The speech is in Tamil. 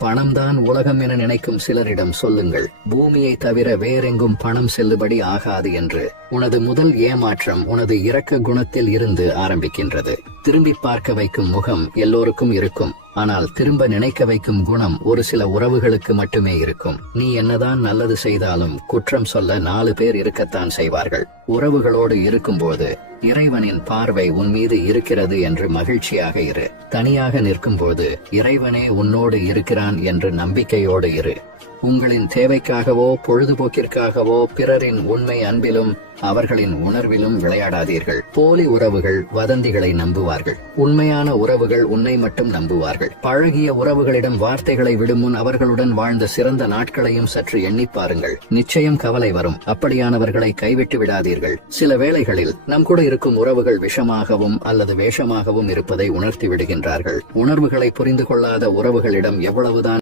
பணம்தான் உலகம் என நினைக்கும் சிலரிடம் சொல்லுங்கள், பூமியை தவிர வேறெங்கும் பணம் செல்லுபடி ஆகாது என்று. உனது முதல் ஏமாற்றம் உனது இரக்க குணத்தில் இருந்து ஆரம்பிக்கின்றது. திரும்பி பார்க்க வைக்கும் முகம் எல்லோருக்கும் இருக்கும், ஆனால் திரும்ப நினைக்க வைக்கும் குணம் ஒரு சில உறவுகளுக்கு மட்டுமே இருக்கும். நீ என்னதான் நல்லது செய்தாலும் குற்றம் சொல்ல 4 பேர் இருக்கத்தான் செய்வார்கள். உறவுகளோடு இருக்கும்போது இறைவனின் பார்வை உன் மீது இருக்கிறது என்று மகிழ்ச்சியாக இரு. தனியாக நிற்கும்போது இறைவனே உன்னோடு இருக்கிறான் என்று நம்பிக்கையோடு இரு. உங்களின் தேவைக்காகவோ பொழுதுபோக்கிற்காகவோ பிறரின் உண்மை அன்பிலும் அவர்களின் உணர்விலும் விளையாடாதீர்கள். போலி உறவுகள் வதந்திகளை நம்புவார்கள். உண்மையான உறவுகள் உன்னை மட்டும் நம்புவார்கள். பழகிய உறவுகளிடம் வார்த்தைகளை விடும் முன் அவர்களுடன் வாழ்ந்த சிறந்த நாட்களையும் சற்று எண்ணி பாருங்கள். நிச்சயம் கவலை வரும். அப்படியானவர்களை கைவிட்டு விடாதீர்கள். சில வேளைகளில் நம் கூட இருக்கும் உறவுகள் விஷமாகவும் அல்லது வேஷமாகவும் இருப்பதை உணர்த்தி விடுகின்றார்கள். உணர்வுகளை புரிந்து கொள்ளாத உறவுகளிடம் எவ்வளவுதான்